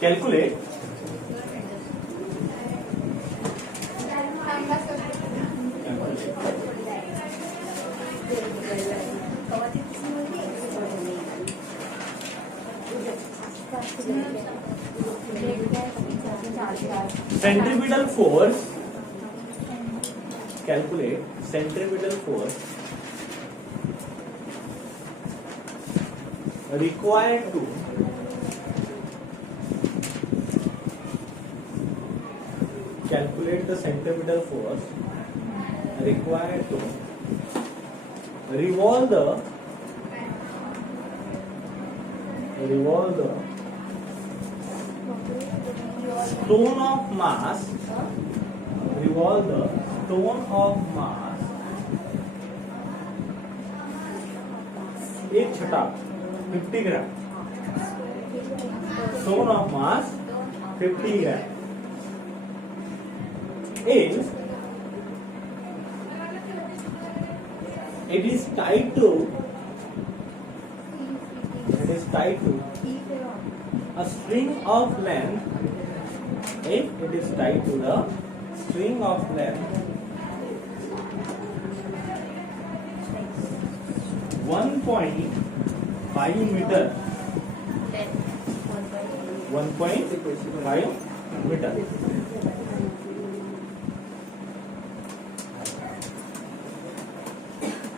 Calculate centripetal force. Calculate centripetal force required to calculate the centripetal force required to revolve the stone of mass, revolve the stone of mass, एक छटा 50 ग्राम, stone of mass 50 gram is it is tied to a string of length. If it is tied to the string of length 1.5 meter, 1.5 meter,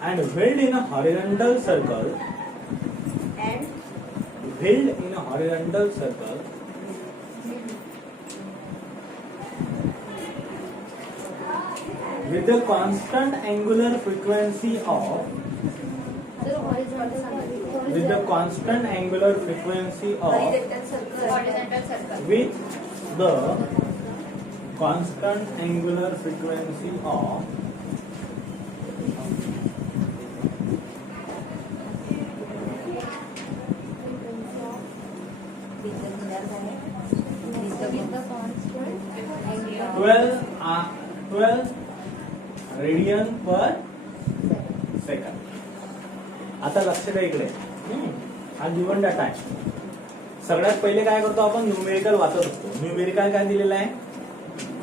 and held in a horizontal circle, with the constant angular frequency of twelve radian per second. आता लक्ष द्या इकडे, हा given data आहे. सगळ्यात पहिले काय करतो आपण, न्यूमेरिकल वाचत असतो. न्यूमेरिकल काय दिलेलं आहे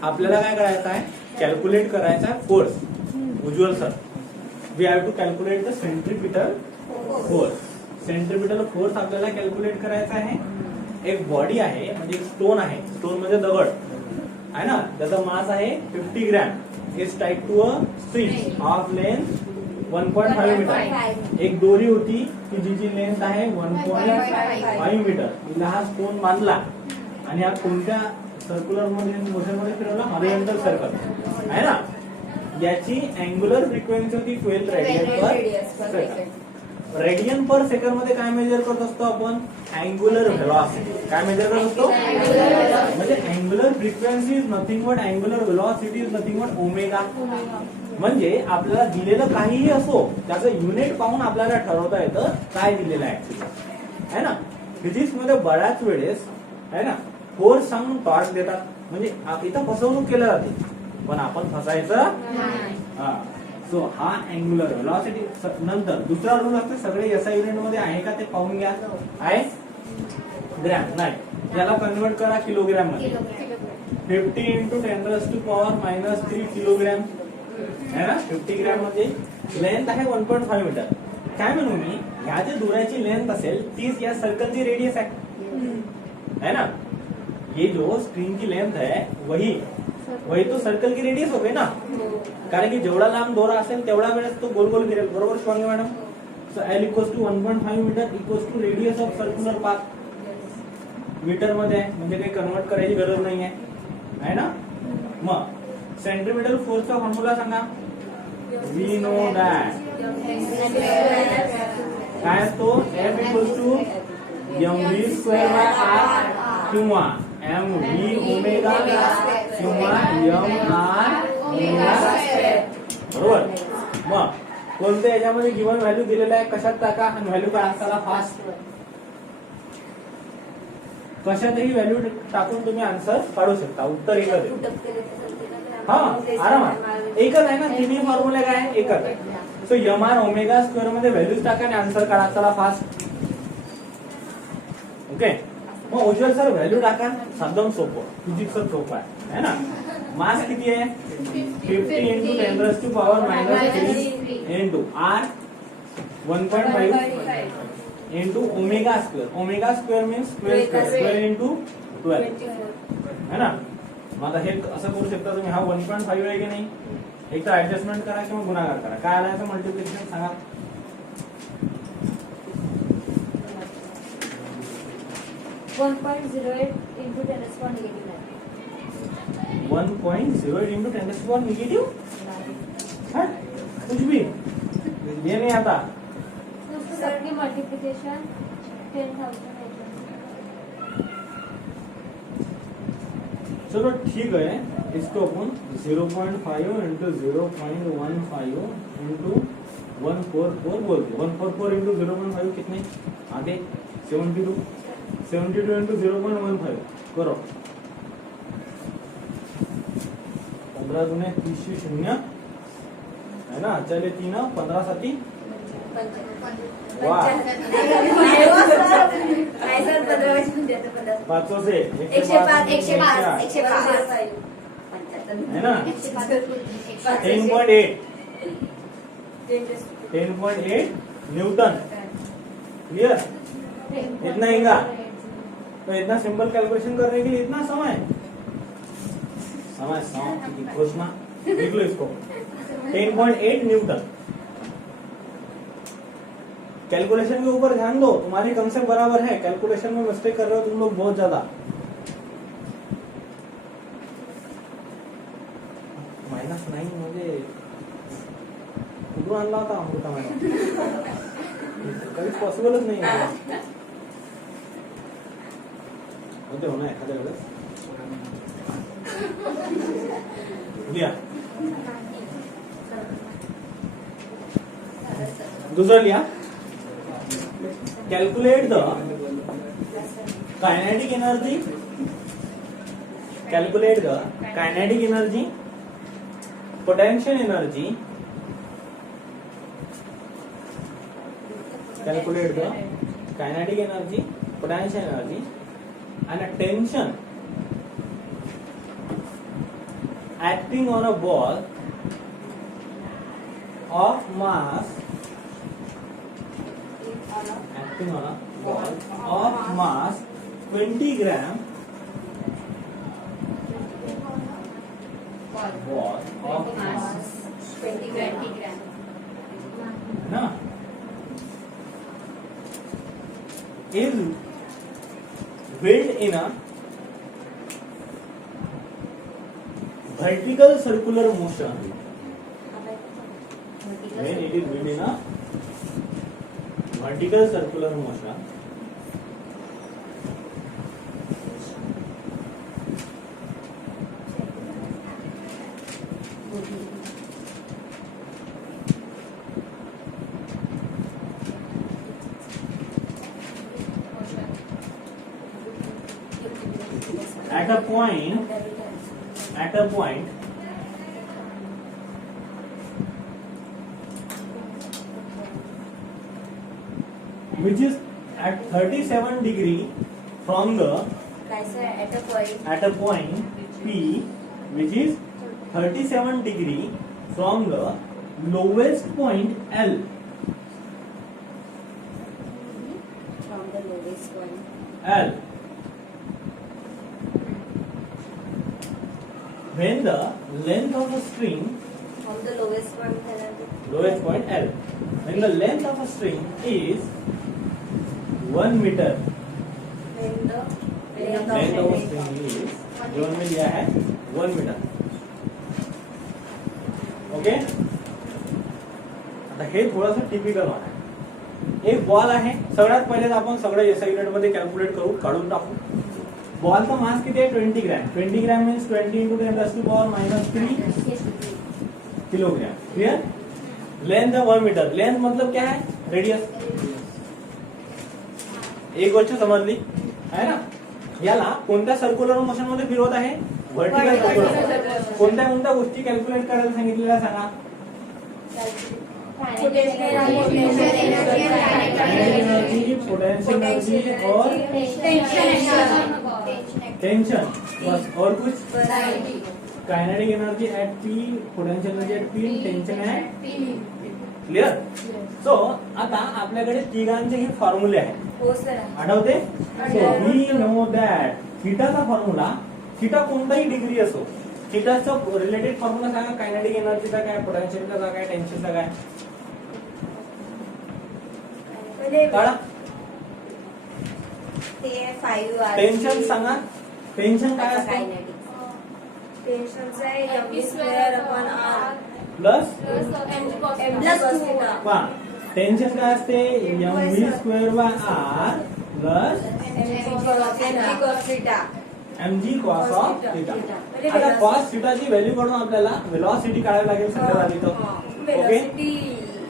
आपल्याला, काय करायचं आहे, कॅल्क्युलेट करायचा आहे force. Ujjwal sir, we have to calculate the centripetal force. Centripetal force आपल्याला कॅल्क्युलेट करायचा आहे. एक बॉडी आहे, म्हणजे एक स्टोन आहे, स्टोन म्हणजे दगड आहे ना, त्याचा मास आहे 50 gram, is tied to a string of length 1.5 metre. एक दोरी होती की जिची लेंथ आहे 1.5 मीटर. तिला हा स्टोन बांधला आणि हा कोणत्या सर्क्युलर मोशन मध्ये फिरवला, हॉरिझॉन्टल सर्कल आहे ना. याची अँग्युलर फ्रिक्वेन्सी होती 12 रेडियन पर सेकंड. रेडियन पर सेकंड मध्ये काय मेजर करत असतो आपण, अँग्युलर व्हेलॉसिटी. काय मेजर करत असतो, म्हणजे angular frequency is nothing but angular velocity is nothing but omega. म्हणजे आपल्याला दिलेलं काहीही असो त्याचं युनिट पाहून आपल्याला ठरवता येतं काय दिलेलं आहे आहे ना. फिजिक्स मध्ये बऱ्याच वेळेस आहे ना फोर्स सांगून टॉर्क देतात, म्हणजे इथं फसवणूक केली जाते, पण आपण फसायचं. सो हा अँग्युलर व्हेलॉसिटी. नंतर दुसरा रूल असते, सगळे एसआय युनिट मध्ये आहे का ते पाहून घ्या. आहे ग्रॅम नाही, याला कन्वर्ट करा किलोग्रॅम मध्ये. 50 × 10⁻³ किलोग्रॅम है ना. 50 ग्रॅम म्हणजे लेंथ आहे 1.5 मीटर. काय म्हणू मी, ह्या जे दोऱ्याची लेंथ असेल तीच या सर्कलची रेडियस है ना. ये जो स्ट्रिंग की लेंथ है वही तो सर्कल की रेडियस हो गई ना, कारण की जेवढा लांब दोरा असेल तेवढा वेळेस तो गोल गोल फिरेल. बरोबर Shivangi madam. So L = 1.5 metre = radius of circular path. Metre मध्ये आहे म्हणजे काही कन्वर्ट करायची गरज नाही आहे ना. मग सेंट्रिपिटल फोर्सचा फॉर्म्युला सांगा. वी नो दॅट काय असतो, F = mv²/r किंवा mv ओमेगा किंवा mr ओमेगा. बरोबर. मग कोणत्या याच्यामध्ये गिवन व्हॅल्यू दिलेला आहे, कशात टाका आणि व्हॅल्यू काढा. चला फास्ट, कशातही व्हॅल्यू टाकून तुम्ही आन्सर काढू शकता. उत्तर एकच आहे. हा आरामात एकच आहे ना, तिन्ही फॉर्म्युला काय एकच आहे. सो यमान ओमेगा स्क्वेअर मध्ये व्हॅल्यूज टाका आणि आन्सर काढा. चला फास्ट. ओके, मग उज्ज्वल सर व्हॅल्यू टाका. एकदम सोपं, फिजिक्सच सोपं आहे ना. मास किती आहे? 50 into 10 to power -3 into R 1.5 into omega square. Omega square means square into 12 है ना. मग आता हे असं करू शकता तुम्ही. हा 1.5 आहे की नाही, एक तर ऍडजस्टमेंट करा किंवा गुणाकार करा. काय आला याचं मल्टिप्लिकेशन सांगा. 1.08 into 10 to the power negative 1.08 into 10 to power negative. कुछ भी ये नहीं आता. सर की मल्टीप्लिकेशन 10,000. चलो ठीक है, इसको अपन 0.5 इंटू 0.15 इंटू 144 बोलते. 144 इंटू 0.5 कितने आगे 72. 72 इंटू 0.15 करो. 15 दुने 30 शून्य है ना. चले 3 15 साठी 500 से 105 है ना. 10.8 न्यूटन. क्लियर. इतना हिंगा तो इतना सिंपल कैलकुलेशन करने के लिए इतना समय घोषणा लिख लो इसको. 10.8 न्यूटन. कैलकुलेशन के ऊपर ध्यान दो. तुम्हारी कंसेप्ट बराबर है, कैलकुलेशन में मिस्टेक कर रहे हो तुम लोग बहुत ज्यादा. -9 म्हणजे कुठून आणला होता अमृता मॅडम. काहीच पॉसिबलच नाही आहे. होते हो ना एखाद्या वेळेस. लिया दूसरा लिया. Calculate the kinetic energy. Calculate the kinetic energy, potential energy. Calculate the kinetic energy, potential energy and a tension acting on a ball of mass acting on a ball of mass 20 gram ball of mass 20 gram ना is held in a vertical circular motion. When it is held in a vertical circular motion, at a point which is at 37 degree from the at a point P which is 37 degree from the lowest point L. from the lowest point L. When the length of a string from the lowest point L, when the length of a string is 1 meter, when the length of a string is given में दिया है 1 meter. Okay. आता हे थोडंसं typical आहे. एक ball आहे. सगळ्यात पहिले आपण सगळं एसआय युनिट मध्ये कॅल्क्युलेट करू, काढून टाकू. बॉलचा मास किती आहे? 20 gram. 20 gram means 20 into 10 to power -3 kilogram. Clear. Length है 1 मीटर. लेंथ मतलब क्या है? रेडियस. एक गोष्ट समजली है ना. याला कोणत्या सर्क्युलर मोशन मध्ये फिरवत आहे? Vertical circular. कोणत्या कोणत्या गोष्टी कॅल्क्युलेट करायला सांगितलेल्या सांगा. एनर्जी, पोटेंशियल एनर्जी और टेंशन, बस और कुछ. Kinetic energy at P, potential energy at P, tension at. Clear. So आता आपल्याकडे तिघांचे हे फॉर्म्युले आहेत. हो सर. आठवते. सो वी नो दॅट थिटाचा फॉर्म्युला, थिटा कोणताही डिग्री असो, थिटाचा रिलेटेड फॉर्म्युला सांगा. कायनेटिक एनर्जीचा काय, पोटेंशियलचा काय, टेन्शनचा काय काढा. ते 5 टेन्शन सांगा. टेन्शन काय असतं? टेन्शनचा आहे mv²/r प्लस m+2 वा. टेन्शन काय असते? mv²/r plus mg cos of theta. आता cos थिटाची व्हॅल्यू काढून आपल्याला वेलॉसिटी काढायला लागेल सगळ्यात आधी. तो ओके. वेलोसिटी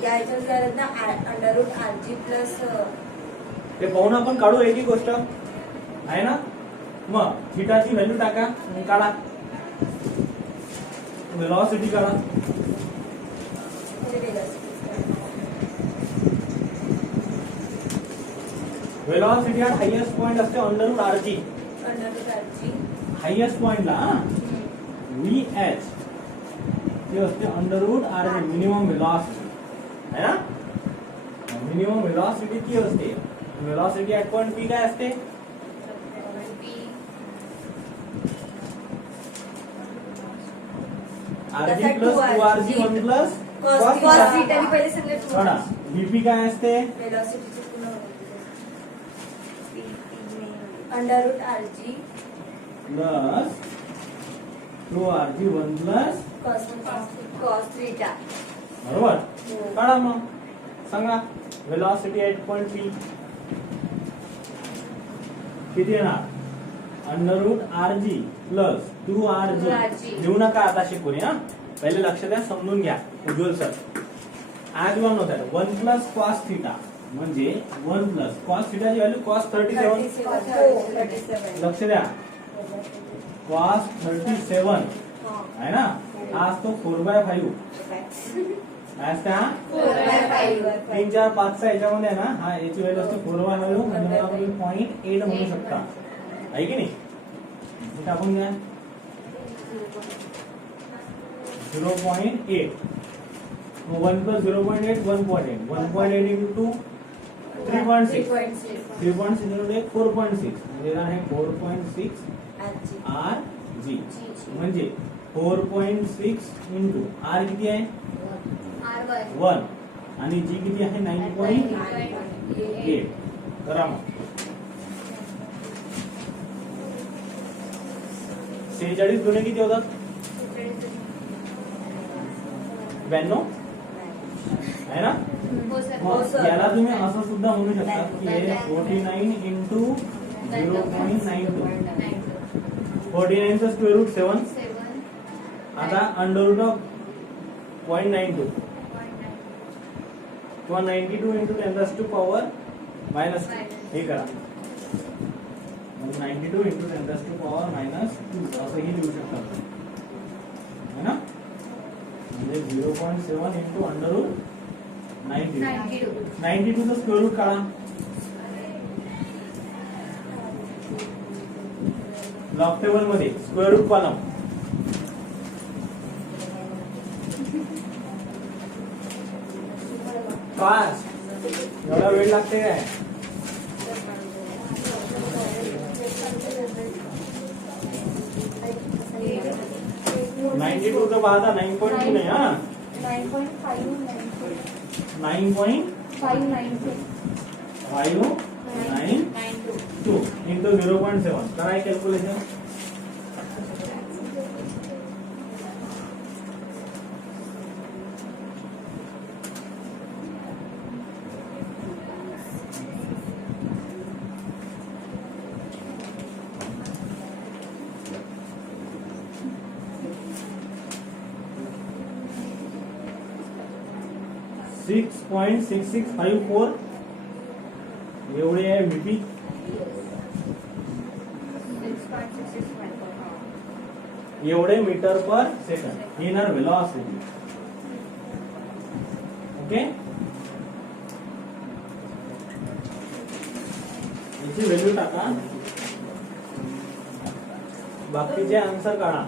याच्या झालं ना √rg प्लस. ते पाहून आपण काढू. एक एक गोष्ट आहे ना. मग थिटाची व्हॅल्यू टाका आणि काढा. वेलॉसिटी काढा. वेलॉसिटी हा हायएस्ट पॉइंट असते √rg. हायएस्ट पॉइंटला VH ते असते √rg, मिनिमम वेलॉसिटी है ना. मिनिमम वेलॉसिटी ती असते. वेलॉसिटी ऍट पॉइंट पी काय असते? rg plus 2rg 1 plus cos theta नी पहिले सगळे थोडा. vp काय असते? वेलोसिटीचे पुन्हा √rg plus 2rg 1 plus cos theta. बरोबर. काढा मग. सांगा वेलॉसिटी ऍट पॉइंट पी किती येणार? √rg plus 2rg. लिहू नका आता शिकूया. पहिले लक्ष द्या, समजून घ्या. उज्ज्वल सर आज वन होत आहे 1 प्लस कॉस थिटा म्हणजे 1 प्लस कॉस थिटाची व्हॅल्यू cos 37. लक्ष द्या, cos 37 आहे ना. आज तो 4/5 असते. हा 3 4 5 चा याच्यामध्ये आहे ना. हा याची व्हॅल्यू असते 4/5 म्हणजे मला तुम्ही 0.8 म्हणू शकता. आहे की नाही. हे टाकून घ्या 0.8. 1 प्लस 0.8 1.8. 1.8 into 2 3.6. 3.6 into 1 4.6 म्हणजे आहे 4.6 rg. म्हणजे 4.6 into r किती आहे? 1 आणि g किती आहे? 9.8. करा मग. 46 गुणे किती होतात? 92 आहे ना. मग याला तुम्ही असं सुद्धा म्हणू शकता की हे 49 into 0.92. 49 चा स्क्वेअर रूट 7. आता अंडर रूट ऑफ 0.92 किंवा 92 into 10⁻⁻⁻². हे करा. 92 into 10⁻⁻⁻² असंही लिहू शकता है ना. म्हणजे 0.7 into अंडर रूट 92. 92 चा स्क्वेअर रूट काढा. लॉग टेबल मध्ये स्क्वेअर रूट कॉलम. एवढा वेळ लागते काय? नाईन्टी टू चा पाहता 9.2 नाही. हा 9.592 into 0.7 कराय कॅल्क्युलेशन. .6654 एवढे आहे VP. एवढे मीटर पर सेकंड येणार वेलॉसिटी. ओके, याची व्हॅल्यू टाका, बाकीचे आन्सर काढा.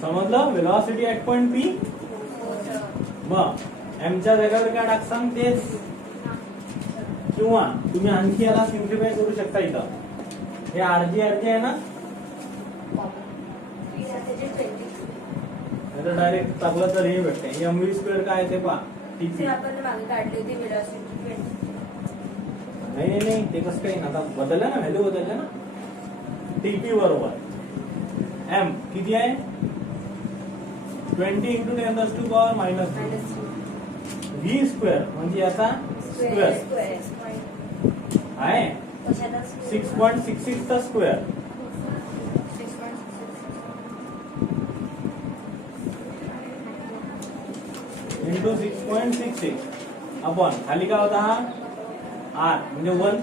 समजलं? Velocity at point P. मग एमच्या जागेवर काय टाकसान तेच, किंवा तुम्ही आणखी याला सिम्प्लिफाय करू शकता. इथं हे आरजी आहे ना, डायरेक्ट टाकलं तर हे भेटते. एम व्ही स्क्वेअर काय ते पहा. सर आपण मागे काढली होती वेलॉसिटी 20. नाही ते कसं काही आता बदललं ना, व्हॅल्यू बदलल्या ना. टीपी बरोबर एम किती आहे, 20 इंटू 10⁻⁻³ व्ही स्क्वेअर म्हणजे याचा स्क्वेअर आहे 6.66 चा स्क्वेअर इंटू 6.66 अपॉन खाली काय होता हा आर म्हणजे 1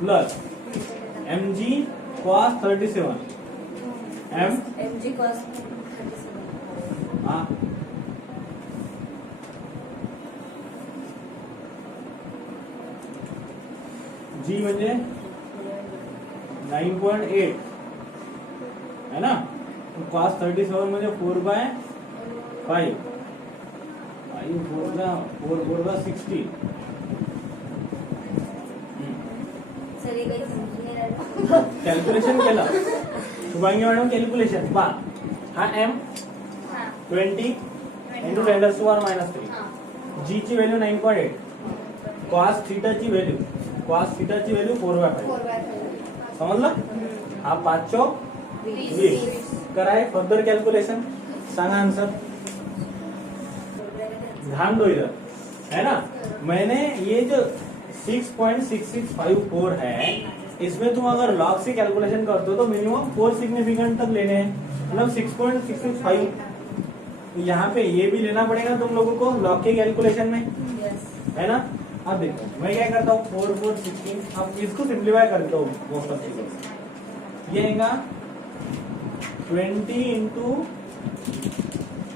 plus mg cos 37 mg cos 37 हा जी म्हणजे 9.8 है ना, तो cos 37 म्हणजे 4/5 4 60. सर हे काही समजून नाही राहिलं. कॅल्क्युलेशन केलं शुभांगी मॅडम, कॅल्क्युलेशन पहा. हा एम 20 इंटू 10⁻³ जी ची व्हॅल्यू 9.8, कॉस थिटाची व्हॅल्यू 4/5. समजलं? हा 5 चौक 20. कराय फर्दर कॅल्कुलेशन, सांगा आंसर. ध्यान दो इधर, है ना. मैंने ये जो 6.6654 है, इसमें तुम अगर लॉग से कैलकुलेशन करते हो तो मिनिमम 4 सिग्निफिकेंट तक लेने हैं, मतलब 6.665. तो यहाँ पे ये भी लेना पड़ेगा तुम लोगों को लॉग के कैलकुलेशन में, है ना. अब देखो मैं क्या करता हूँ 4 4 16. अब इसको सिंप्लीफाई करता हूँ मोस्ट ऑफ चीजें. ये आएगा 20 इंटू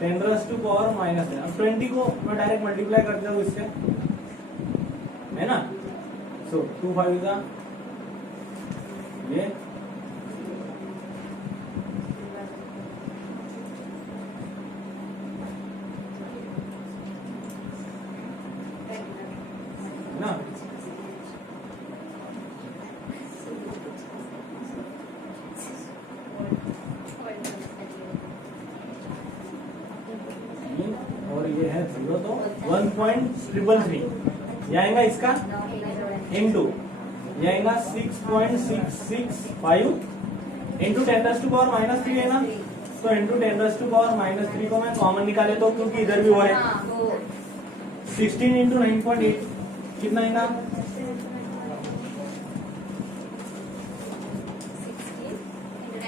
10⁻⁻10. अब 20 को मैं डायरेक्ट मल्टीप्लाई करता हूँ इससे, है ना. सो 2 5 का ये ना. और ये है 0 तो 1.333. ये आएगा इसका इंटू ये आएगा 6.665 इंटू 10⁻⁻³ है ना. तो इंटू 10⁻⁻³ को मैं कॉमन निकाले तो क्योंकि इधर भी हुआ है. 16 इंटू 9.8 कितना आएगा,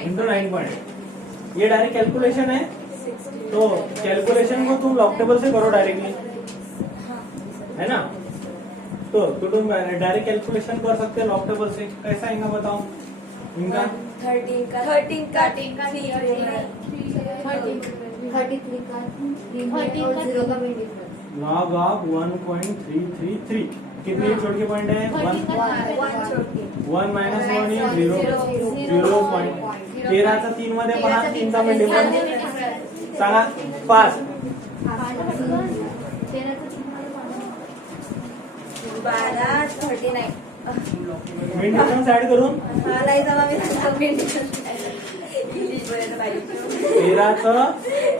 इंटू 9.8. ये डायरेक्ट कैलकुलेशन है, तो कैलकुलेशन को तुम लॉग टेबल से करो डायरेक्टली, है ना. तो तुम डायरेक्ट कैलकुलेशन कर सकते हो लॉग टेबल से. कैसा आएगा बताओ इनका. 13 का 33 का 0 का भी डिफरेंस. लॉग ऑफ 1.333 कितने छोड़ के पॉइंट है 1 1 छोड़ के 1 मायनस 1 is 0 पॉइंट. 13चा 3 मध्ये पहा 3 चा मिनिट सांगा 5 12 39 मिनिट डिफरन्स ऍड करून हा नाही जमा मी इंग्लिश पर्यंत पाहिजे. 13चा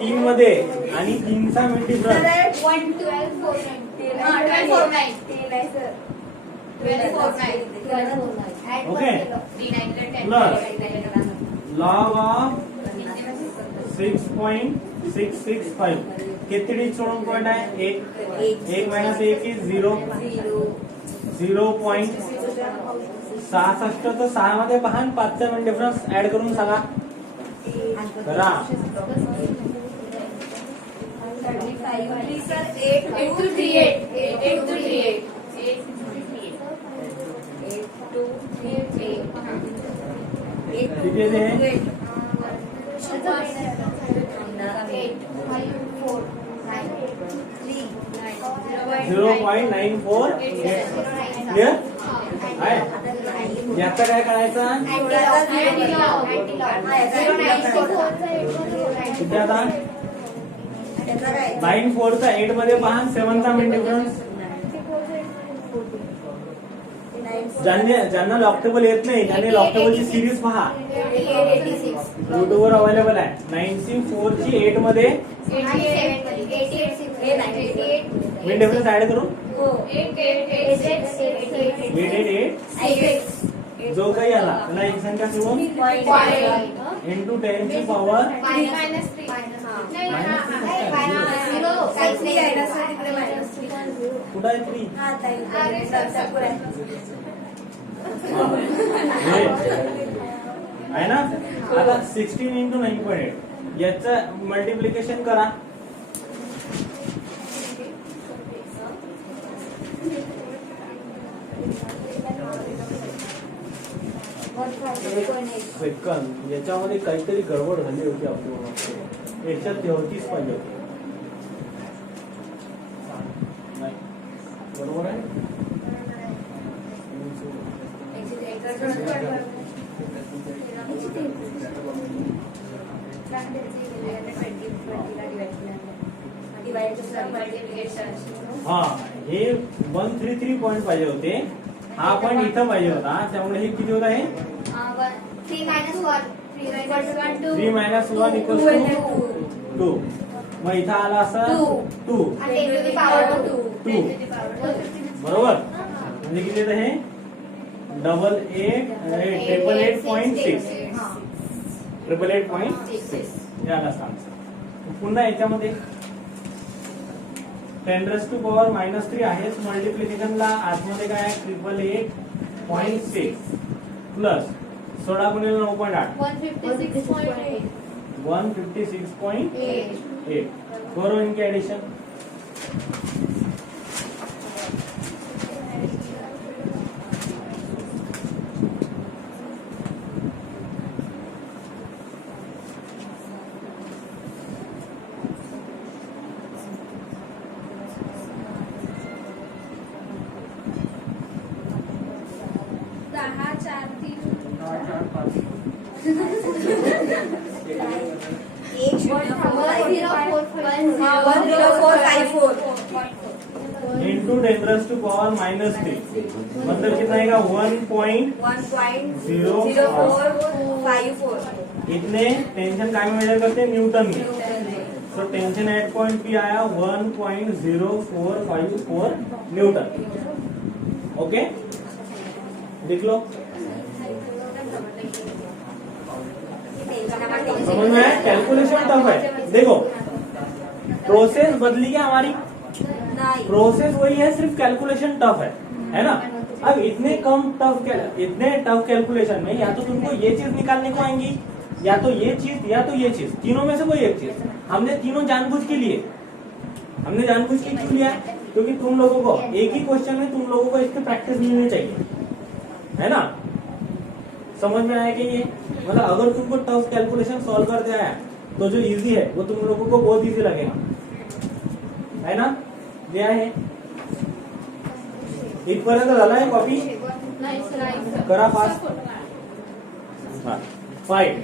3 मध्ये आणि 3चा मिनिट डिफरन्स 1249. ते नाही सर ओके. लॉग ऑफ 6.665 किती डिजिट सोडून पॉइंट आहे 1 1 मायनस 1 इज 0 0.66. तर 6 मध्ये पहा 5चा मिनिट डिफरन्स ऍड करून सांगा करा. 35 सर 8 to 38. 8 to 38. 8 to 38 किती आहे ते? 0.948 क्लिअर आहे. याचा काय करायचा किती आता 9 4 चा 8 मध्ये पहा 7 चा मिन डिफरन्स. ज्यांना लॉकटेबल येत नाही त्यांनी लॉकटेबलची सिरीज पहा युट्यूबवर अवेलेबल आहे. 94 ची 8 मध्ये मिन डिफरन्स ऍड करून 888 जो काही आला त्याला एक संख्या सोडून इंटू 10 ची पॉवर कुठं आहे 3 आहे ना. आता 16 इंटू 9.8 याचं मल्टिप्लिकेशन करा. सेकंद याच्यामध्ये काहीतरी गडबड झाली होती आपली. याच्यात 33 पाहिजे होते. नाही बरोबर आहे. हा हे 133 पॉईंट पाहिजे होते. हा पॉईंट इथं पाहिजे होता त्यामुळे हे किती होत आहे 3 - 1 3 - 1 इक्वल्स टू 2. मग इथं आला असं 2 बरोबर. म्हणजे किती येत आहे 888.6 888.6 हे आला असं आन्सर. पुन्हा याच्यामध्ये 10⁻³ आहेच मल्टिप्लिकेशनला. आतमध्ये काय आहे 888.6 प्लस 16 गुणिले 9.8 156.8 करो इनके एडिशन. इंटू 10⁻³ मतलब कितना आएगा 1.054. इतने टेंशन काय मेजर करते हैं न्यूटन में. तो टेंशन एट पॉइंट पी आया 1.0454 न्यूटन. ओके देख लो समझ में आया. कैलकुलेशन टफ है. देखो प्रोसेस बदली क्या हमारी प्रोसेस वही है सिर्फ कैलकुलेशन टफ है ना. अब इतने टफ कैलकुलेशन में या तो तुमको ये चीज निकालने को आएंगी या तो ये चीज तीनों में से कोई एक चीज. हमने तीनों जानबूझ के लिए क्यों लिया क्योंकि तुम लोगों को एक ही क्वेश्चन में तुम लोगों को इसकी प्रैक्टिस मिलनी चाहिए है ना. समझ में आया कि ये मतलब अगर तुमको टफ कैलकुलेशन सॉल्व करते आया तो जो इजी है वो तुम लोगों को बहुत इजी लगेगा है ना. जे आहे इथपर्यंत झालाय कॉपी करा फास्ट. फाईन.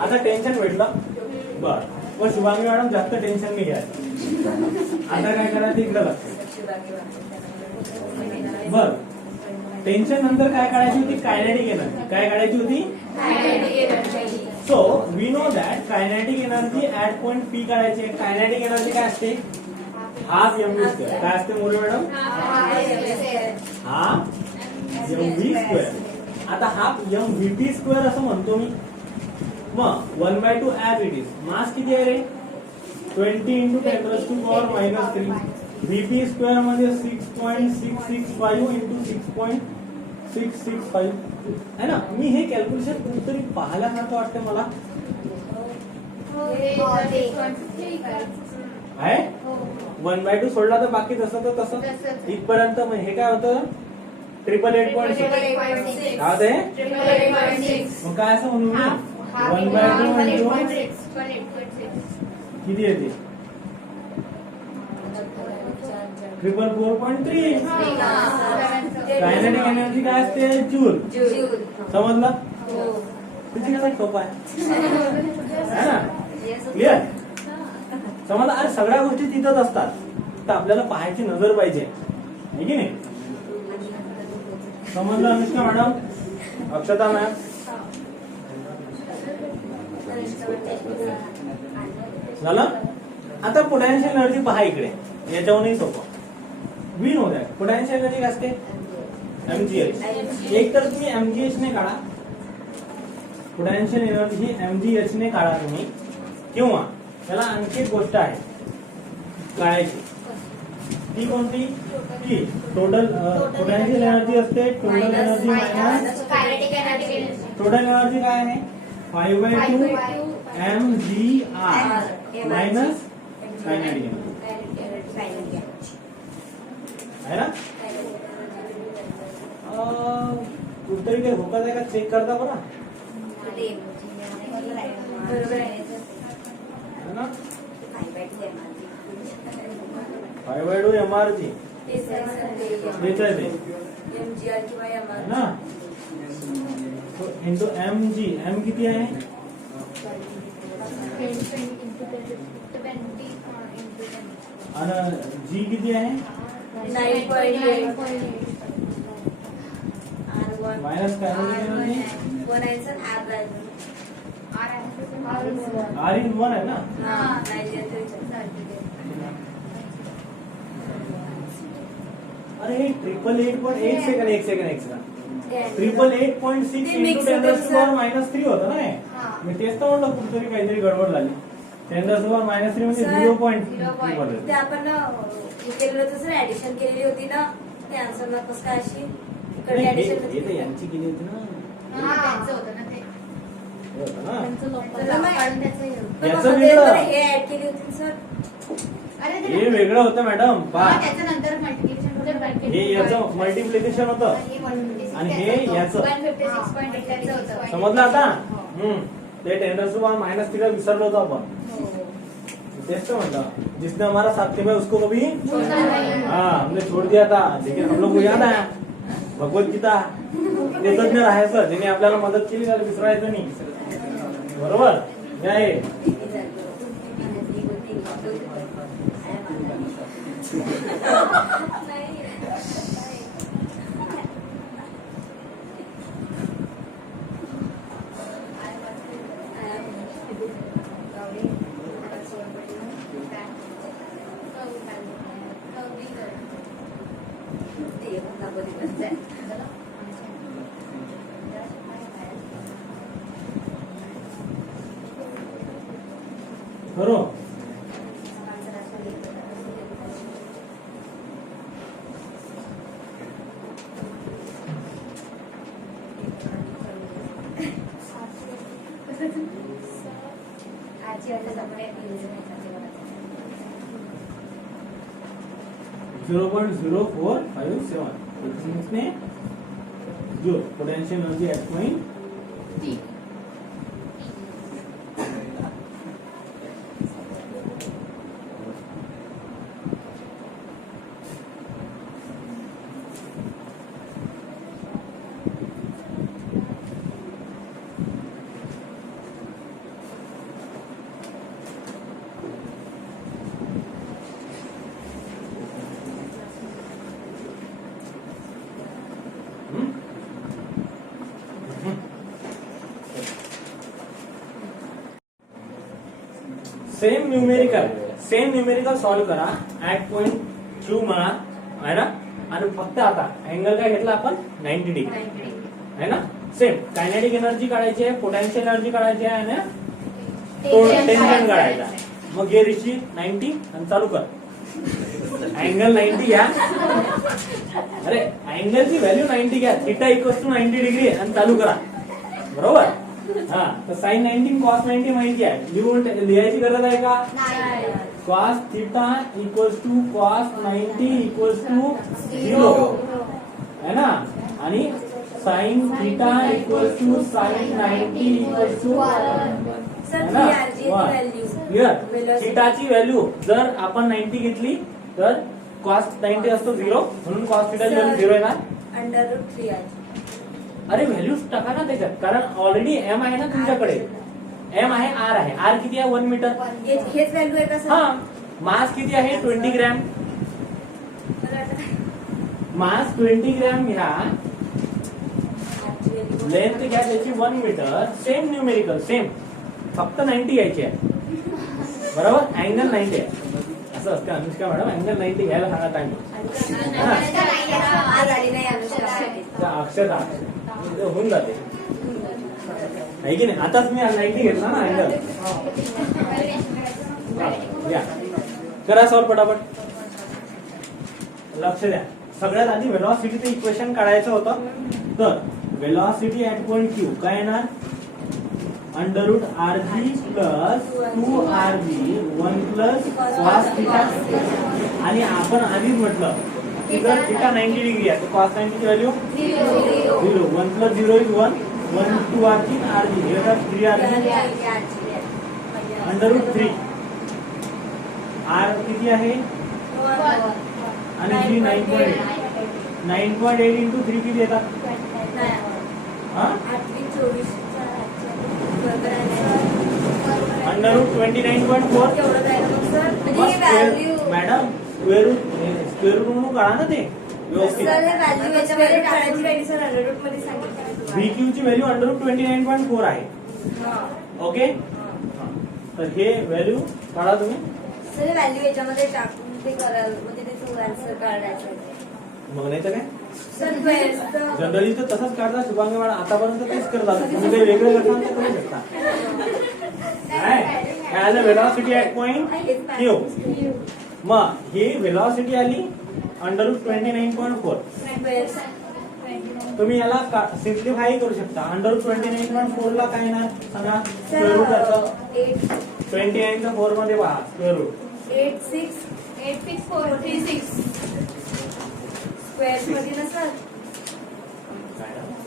आता टेन्शन भेटलं बर. पण शुभांगी मॅडम जास्त टेन्शन नाही घ्यायचं. आता काय करायचं इकडे लक्ष बर. टेन्शन नंतर काय काढायची होती कायनेटिक एनर्जी. काय काढायची होती so we know that kinetic energy at point P काढायची. कायनेटिक एनर्जी काय असते हाफ mv². काय असते मोरे मॅडम हाफ mv². आता हाफ mvt² असं म्हणतो मी. मग 1/2 ऍज इट इज. मास किती आहे रे 20 × 10⁻³ vp² मध्ये 6.665 × 6.665 है ना. मी हे कॅल्क्युलेशन कुठेतरी पाहिल्यासारखं वाटतं मला आहे. 1/2 सोडला तर बाकी तसं तर तसं इथपर्यंत. हे काय होतं 888.6 काय होते मग काय असं म्हणून 1/2 किती येते 444.3. हा. कायनेटिक एनर्जी काय असते? जूल. जूल. समजलं? हो. किती सोपं आहे है ना? क्लिअर? समजलं? अरे सगळ्या गोष्टी तिथंच असतात, तर आपल्याला पाहायची नजर पाहिजे, आहे की नाही? समजलं अनुष्का मॅडम? अक्षता मॅम? झालं? आता पोटॅन्शियल एनर्जी पहा इकडे, याच्यावरही सोपं. We know that potential energy काय असते? mgh. एक तर तुम्ही mgh ने काढा, पोटॅन्शियल एनर्जी ही mgh ने काढा तुम्ही, किंवा त्याला आणखी एक गोष्ट आहे काढायची, ती कोणती? ती टोटल पोटॅन्शियल एनर्जी असते, total energy minus kinetic energy. Total energy काय आहे? 5/2 mgr मायनस कायनेटिक एनर्जी आहे ना? कुठतरी काही होकत आहे का चेक करता बरं, बरोबर आहे. है ना? 5/2 mrg तेच आहे हेच आहे ते, MGR किंवा है MR. ना? इंटू mg, m किती आहे? 20 आणि g किती आहे? 9.8. R1. Minus kinetic energy R1 आहे सर, R राहिलं. r in 1 आहे ना? हा, 93. अरे हे 888. एक सेकंड. काय? 888.6 ते इंटू mix 10 होतं, sir. -3 होतं ना हे? हा. मी तेच तर म्हणलं कुठतरी काहीतरी गडबड झाली. 10 -3 म्हणजे Sir, 0.3 पडलं. ते आपण हे केलं होतं सर, ऍडिशन केलेली होती ना, ते आन्सर ला कसं काय अशी इकडे नाही, ऍडिशन हे तर यांची केली होती ना, त्यांचं होतं ना ते. हे होतं ना? काढून त्याचं हे होतं. याचं वेगळं. हे ऍड केली होती सर. अरे ते हे वेगळं होतं मॅडम, पहा. त्याच्या नंतर मल्टिप्लिकेशन हे याचं मल्टिप्लिकेशन होतं आणि हे याचं. 156.8 त्याचं होतं. समजलं आता? ते 10 -3 विसरलो होतो आपण. तेच तो म्हटलं, जिसने हमारा साथ निभाया उसको कभी हाँ हमने छोड़ दिया था, लेकिन हम लोग को याद आया भगवद्गीता. कृतज्ञ राहायचं, ज्याने आपल्याला मदत केली त्याला विसरायचं नाही. बरोबर? हे आहे. बरोबर? आजी आता सगळे योजना 0.0457. इसमें जो potential energy eight point T. Same numerical solve करा ऍट पॉइंट क्यू म्हणा, आहे ना? आणि फक्त आता अँगल काय घेतला आपण? 90 डिग्री, आहे ना? सेम कायनेटिक एनर्जी काढायची आहे, पोटॅन्शियल एनर्जी काढायची आहे आणि टेन्शन काढायचा आहे. मग घे ऋषी 90 आणि चालू कर. अँगल 90 घ्या. अरे अँगलची व्हॅल्यू 90 घ्या, थिटा इक्वल्स टू 90 डिग्री आणि चालू करा. बरोबर? हा, तर साइन 90 कॉस 90 माहिती आहे, लिहायची गरज आहे का? Cos theta equals to cos 90 equals to 0, है ना? आणि sine theta equals to sine 90 equals to sir value clear? थिटाची व्हॅल्यू जर आपण 90 घेतली तर कॉस 90 असतो 0, म्हणून कॉस थिटाची व्हॅल्यू 0 येणार. √3 आहे. अरे व्हॅल्यूज टाका ना त्याच्यात, कारण ऑलरेडी एम आहे ना तुमच्याकडे. एम आहे, आर आहे. आर किती आहे? 1 मीटर. हेच व्हॅल्यू आहे का सर? हा. मास किती आहे? 20 ग्रॅम. मास 20 ग्रॅम घ्या, लेंथ घ्या त्याची 1 मीटर. सेम न्यूमेरिकल, सेम, फक्त 90 घ्यायची आहे. बरोबर? अँगल 90 आहे. असं असतं अनुष्का मॅडम, अँगल 90 घ्यायला सांगा टाइम. आज आली नाही अनुष्का. अक्षर होऊन जाते आहे की नाही. आताच मी 90 घेतला ना अँगल. या करा सॉल्व पटापट. लक्ष द्या. सगळ्यात आधी वेलॉसिटीचं इक्वेशन काढायचं होतं. तर वेलॉसिटी ऍट पॉइंट क्यू काय येणार? √RG plus 2RG 1 plus cos theta. आणि आपण आधीच म्हटलं की जर थिटा 90 डिग्री आहे तर कॉस 90 ची value 0. 1 plus 0 is 1. 1 2RG RG हे होतात 3RG √3. R किती आहे? आणि G 9.8. 9.8 इंटू 3 किती येतात? हा? √29.4. मॅडम स्क्वेअर रूट म्हणून काढा ना ते व्यवस्थित. VQ ची व्हॅल्यू √29.4 आहे. ओके. तर हे व्हॅल्यू काढा तुम्ही. सर व्हॅल्यू याच्यामध्ये टाकून ते कराल, म्हणजे त्याचं आन्सर काढायचं. मग नाही तर काय, सर जनरली तर तसंच काढता शुभांगी मॅडम. आतापर्यंत तेच करतात. तुम्ही काही वेगळं करता तर करू शकता. काय वेलॉसिटी ऍट पॉइंट क्यू. मग ही वेलॉसिटी आली √29.4. तुम्ही याला सिम्प्लिफाय करू शकता. √29.4 ला काय येणार सांगा? स्क्वेअर रूट असं 29 चा 4 मध्ये पहा स्क्वेअर रूट 86436 स्क्वेअर मध्ये ना सर?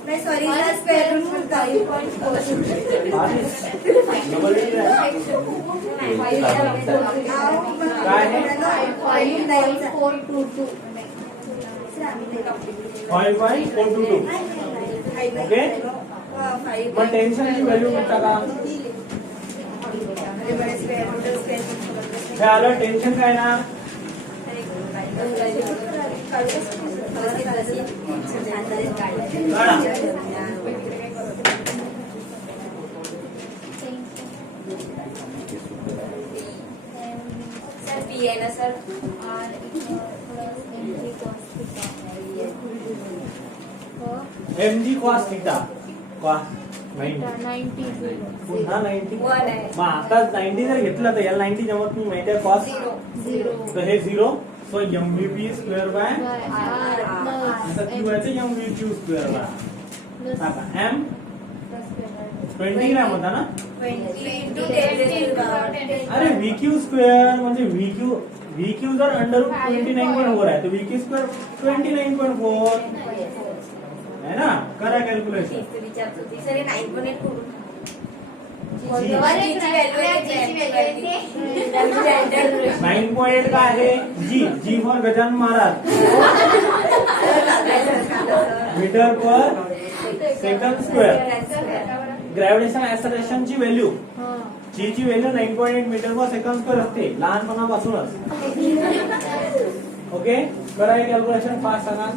नाही सॉरी, स्क्वेअर रूट 5.422. ओके. मग टेन्शनची व्हॅल्यू टाका. हे आलं टेन्शन काय ना? सर पी आहे ना sir? mg cos theta cos 90 पुन्हा 90. 1 आहे. मग आता 90 जर घेतलं तर याला 90 जमत नाही माहिती आहे. cos 0. तर हे 0. सो mvp स्क्वेअर बाय आता q आहे mvq स्क्वेअर बाय टाका. m 20 ग्रॅम होता ना? 20 into 10. अरे vq स्क्वेअर म्हणजे vq जर √29.4 आहे तर vq स्क्वेअर 29.4 है ना. करा कॅल्क्युलेशन. सर 9.8 करू. जी. 9.8 9.8 काय आहे? G for Gajanan Maharaj. Metre per second square. Gravitation acceleration ची व्हॅल्यू जी ची value 9.8 metre per second square असते लहानपणापासूनच. ओके. करा कॅल्क्युलेशन फास्ट सांगा.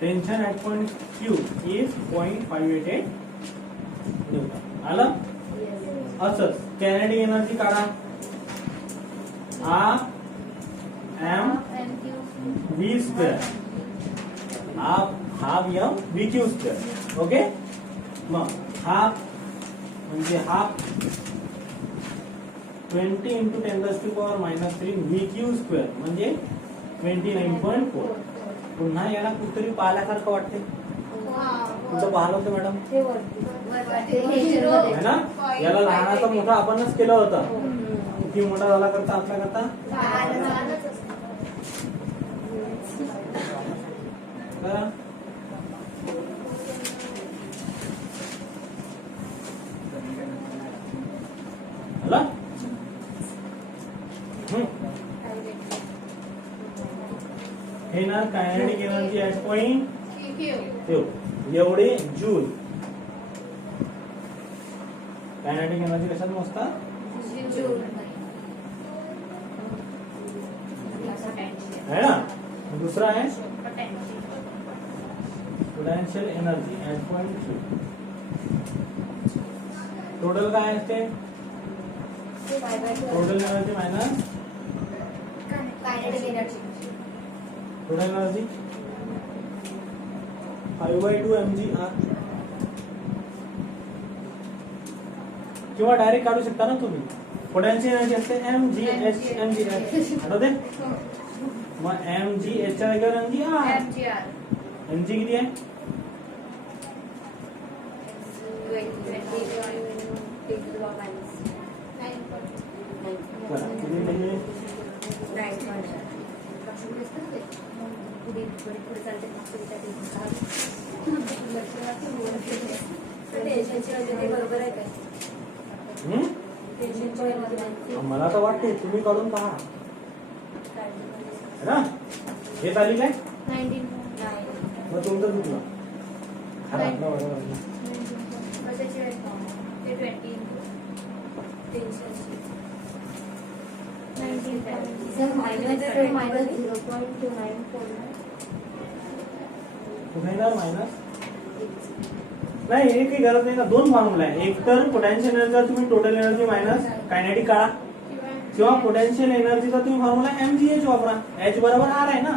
Tension at point Q is 0.588 newton. आलं. असंच कॅनेडिक एनर्जी काढा. m v square half m vq square. Okay. मग हाफ म्हणजे हाफ 20 इंटू 10⁻³ VQ² म्हणजे 29.4. पुन्हा याला कुठतरी पाहिल्यासारखं वाटते. कुठं पाहिलं होतं मॅडम? ते वरती. है ना? याला लहानाचा मोठा आपणच केलं होतं. किती मोठा झाला करता आपल्या करता? करा. झाला? हे ना कायनेटिक एनर्जी ऍट पॉइंट एवढे जूल. कायनेटिक एनर्जी कशात मोजतात? है ना? दुसरा आहे potential energy at point Q. Total काय असते? Total energy minus total energy 5/2 mgr. किंवा डायरेक्ट काढू शकता ना तुम्ही. पोटेन्शियल एनर्जी असते mgh mgh. आठवते? मग mgh च्या जागेवर mgr. mg किती आहे? बरं, किती म्हणजे? बरोबर आहे काय? मला तर वाटते तुम्ही काढून पहा. है ना? हे तारीख आहे मग तुमचं चुकलं. हा, बरोबर. मायनस नाही, हे काही गरज नाही ना. दोन फॉर्म्युला आहे. एक तर पोटेन्शियल एनर्जी तुम्ही टोटल एनर्जी मायनस कायनेटिक काढा, किंवा पोटेन्शियल एनर्जीचा तुम्ही फॉर्म्युला mgh वापरा. h बरोबर r आहे ना,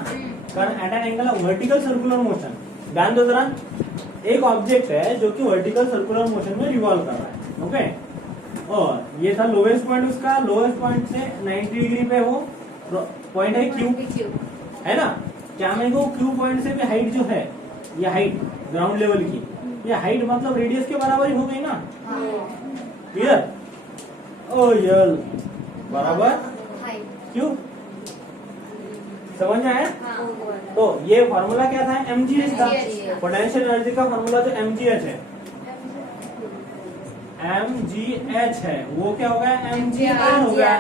कारण at an angle vertical circular motion. ध्यान दो जरा, एक ऑब्जेक्ट है जो कि वर्टिकल सर्कुलर मोशन में रिवॉल्व कर रहा है. ओके, और ये था लोवेस्ट पॉइंट उसका. लोवेस्ट पॉइंट से 90 डिग्री पे वो पॉइंट है Q, है ना? क्या मेरे को Q पॉइंट से भी हाइट जो है, ये हाइट ग्राउंड लेवल की, ये हाइट मतलब रेडियस के बराबर ही हो गई ना. क्लियर? ओ यल बराबर क्यों? समझ में आया? तो ये फॉर्मूला क्या था? mgh था. पोटेंशियल एनर्जी का फॉर्मूला जो mgh है, mgh है, वो क्या हो गया? mgr हो गया.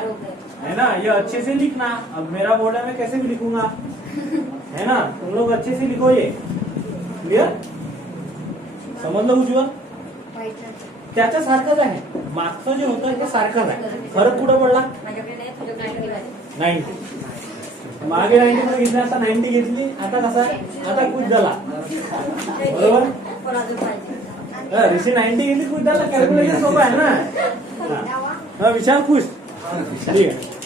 है ना? ये अच्छे से लिखना. अब मेरा बोर्ड है, मैं कैसे भी लिखूंगा, है ना? तुम लोग अच्छे से लिखो. ये क्लियर? समजलं उज्ज्वल? त्याच्या सारखंच आहे. मागचं जे होतं ते सारखंच आहे. फरक कुठं पडला? 90. मागे 90 मध्ये घेतली, आता 90 घेतली. आता कसा आहे? आता कुछ झाला. बरोबर? ऋषी 90 घेतली, कुछ झाला. कॅल्क्युलेशन सोपं आहे ना. विशाल खुश. ठीक आहे.